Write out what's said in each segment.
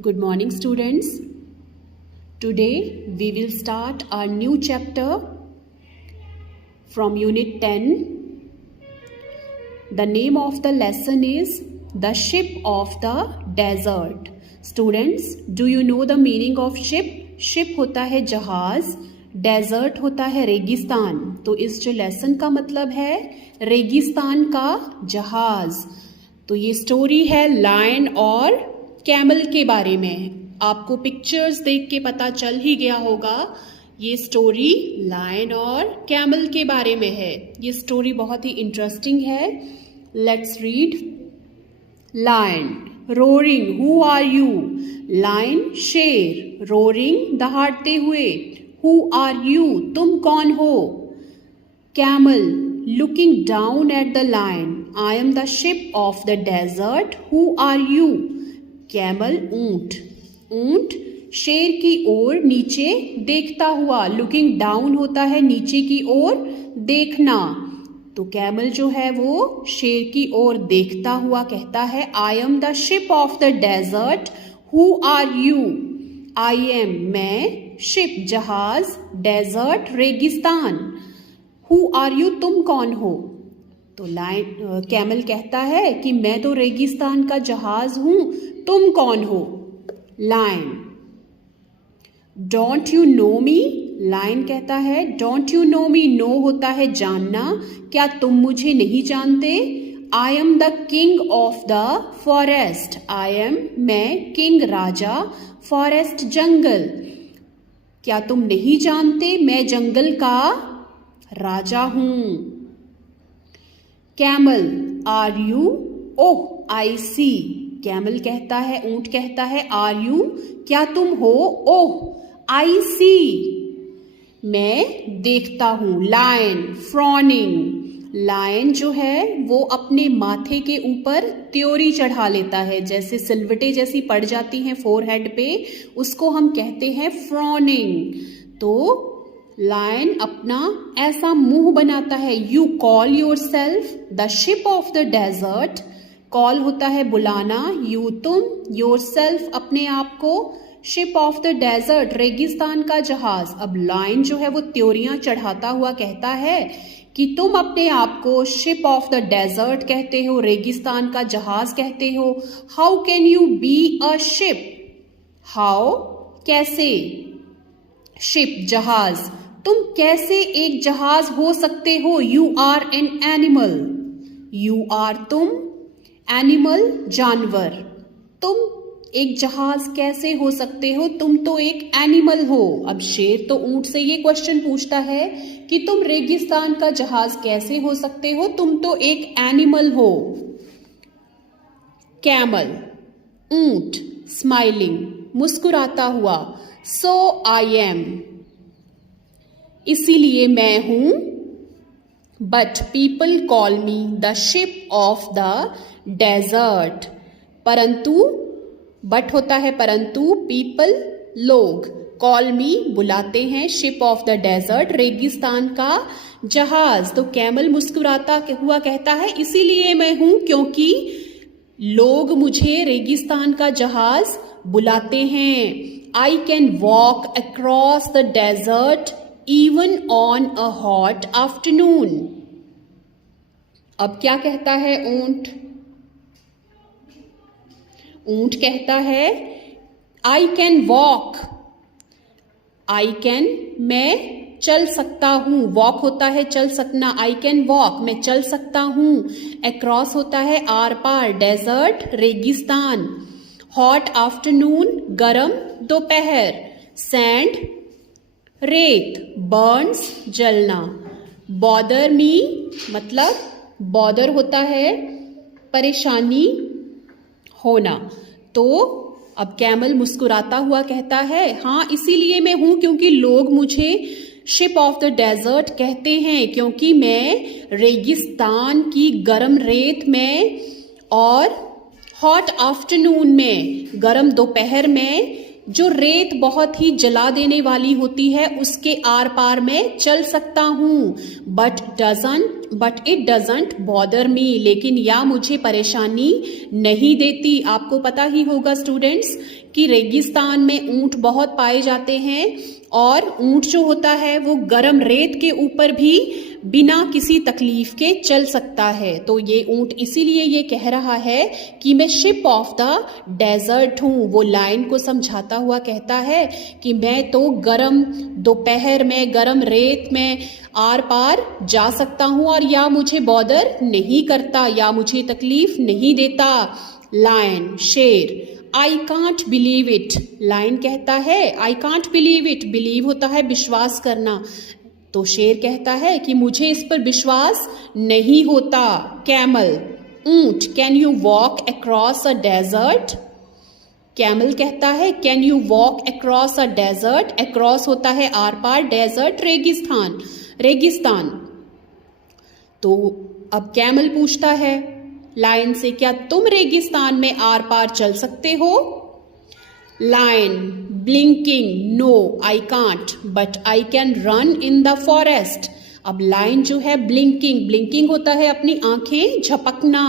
Good morning, students. Today we will start our new chapter from Unit 10. The name of the lesson is The Ship of the Desert. Students, do you know the meaning of ship? Ship होता है जहाज, desert होता है रेगिस्तान. तो इस जो lesson का मतलब है रेगिस्तान का जहाज. तो ये स्टोरी है लायन और कैमल के बारे में. आपको पिक्चर्स देख के पता चल ही गया होगा ये स्टोरी लायन और कैमल के बारे में है. ये स्टोरी बहुत ही इंटरेस्टिंग है. Let's read. Lion roaring, who are you? Lion शेर, रोरिंग दहाड़ते हुए, हु आर यू? तुम कौन हो? Camel looking down at the lion, I am the ship of the desert, who are you? Camel ऊंट, ऊंट शेर की ओर नीचे देखता हुआ. लुकिंग डाउन होता है नीचे की ओर देखना. तो कैमल जो है वो शेर की ओर देखता हुआ कहता है I am the ship of the desert, who are you? I am मैं, शिप जहाज, डेजर्ट रेगिस्तान, हु आर यू? तुम कौन हो? तो लायन कैमल कहता है कि मैं तो रेगिस्तान का जहाज हूं, तुम कौन हो? Lion don't you know me? Lion कहता है don't you know me. No होता है जानना. क्या तुम मुझे नहीं जानते? I am the king of the forest. I am मैं, किंग राजा, फॉरेस्ट जंगल. क्या तुम नहीं जानते मैं जंगल का राजा हूं? Camel are you? Oh I see. Camel कहता है, ऊंट कहता है आर यू? क्या तुम हो? ओह आई सी मैं देखता हूं. लायन फ्रॉनिंग. लायन जो है वो अपने माथे के ऊपर त्योरी चढ़ा लेता है, जैसे सिलवटें जैसी पड़ जाती हैं फोरहेड पे, उसको हम कहते हैं फ्रॉनिंग. तो लायन अपना ऐसा मुंह बनाता है. You call yourself the ship of the desert. Call होता है बुलाना, यू तुम, योर सेल्फ अपने आप को, शिप ऑफ द डेजर्ट रेगिस्तान का जहाज. अब लायन जो है वो त्योरियां चढ़ाता हुआ कहता है कि तुम अपने आप को शिप ऑफ द डेजर्ट कहते हो, रेगिस्तान का जहाज कहते हो. How can you be a ship? How कैसे, शिप जहाज, तुम कैसे एक जहाज हो सकते हो? You are an animal. You are तुम, एनिमल जानवर. तुम एक जहाज कैसे हो सकते हो? तुम तो एक एनिमल हो. अब शेर तो ऊंट से ये क्वेश्चन पूछता है कि तुम रेगिस्तान का जहाज कैसे हो सकते हो? तुम तो एक एनिमल हो. कैमल ऊंट स्माइलिंग मुस्कुराता हुआ. सो आई एम इसीलिए मैं हूं. But people call me the ship of the desert. परंतु, बट होता है परंतु, पीपल लोग, कॉल मी बुलाते हैं, शिप ऑफ द डेजर्ट रेगिस्तान का जहाज. तो कैमल मुस्कुराता हुआ कहता है इसीलिए मैं हूं क्योंकि लोग मुझे रेगिस्तान का जहाज बुलाते हैं. I can walk across the desert even on a hot afternoon. अब क्या कहता है ऊंट? ऊंट कहता है I can walk. I can मैं चल सकता हूं. वॉक होता है चल सकना. आई कैन वॉक मैं चल सकता हूं. अक्रॉस होता है आर पार, डेजर्ट रेगिस्तान. हॉट आफ्टरनून गरम दोपहर. सैंड रेत, बर्न्स जलना. बॉदर मी मतलब बॉदर होता है परेशानी होना. तो अब कैमल मुस्कुराता हुआ कहता है हाँ इसीलिए मैं हूं क्योंकि लोग मुझे शिप ऑफ द डेजर्ट कहते हैं, क्योंकि मैं रेगिस्तान की गर्म रेत में और हॉट आफ्टरनून में, गर्म दोपहर में, जो रेत बहुत ही जला देने वाली होती है उसके आर पार में चल सकता हूं. But doesn't but it doesn't bother me, लेकिन या मुझे परेशानी नहीं देती। आपको पता ही होगा स्टूडेंट्स कि रेगिस्तान में ऊंट बहुत पाए जाते हैं और ऊंट जो होता है वो गर्म रेत के ऊपर भी बिना किसी तकलीफ के चल सकता है। तो ये ऊंट इसीलिए ये कह रहा है कि मैं शिप ऑफ द डेजर्ट हूँ। वो लायन को समझाता हुआ कहता है कि मैं तो गर्म दोपहर में गर्म रेत में आर पार जा सकता हूँ और या मुझे बॉदर नहीं करता, या मुझे तकलीफ नहीं देता। लायन शेर, I can't believe it. Lion कहता है I can't believe it, believe होता है विश्वास करना, तो शेर कहता है कि मुझे इस पर विश्वास नहीं होता। कैमल, ऊंट, can you walk across a desert. Camel कहता है can you walk across a desert. Across होता है आर पार, डेजर्ट रेगिस्तान, रेगिस्तान। तो अब कैमल पूछता है लायन से क्या तुम रेगिस्तान में आर पार चल सकते हो। Lion blinking, no I can't but I can run in the forest. अब लायन जो है ब्लिंकिंग, ब्लिंकिंग होता है अपनी आंखें झपकना,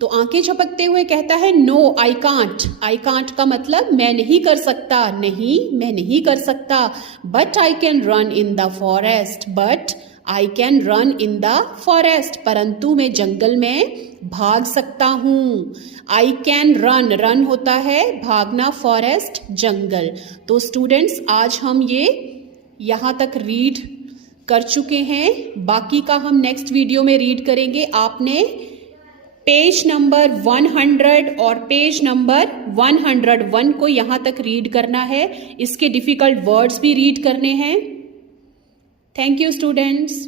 तो आंखें झपकते हुए कहता है no I can't. I can't का मतलब मैं नहीं कर सकता, नहीं मैं नहीं कर सकता। But I can run in the forest, but I can run in the forest, परंतु मैं जंगल में भाग सकता हूँ। आई कैन रन, रन होता है भागना, फॉरेस्ट जंगल। तो स्टूडेंट्स आज हम ये यहाँ तक रीड कर चुके हैं, बाकी का हम नेक्स्ट वीडियो में रीड करेंगे। आपने पेज नंबर 100 और पेज नंबर 101 को यहाँ तक रीड करना है। इसके डिफिकल्ट वर्ड्स भी रीड करने हैं। Thank you students.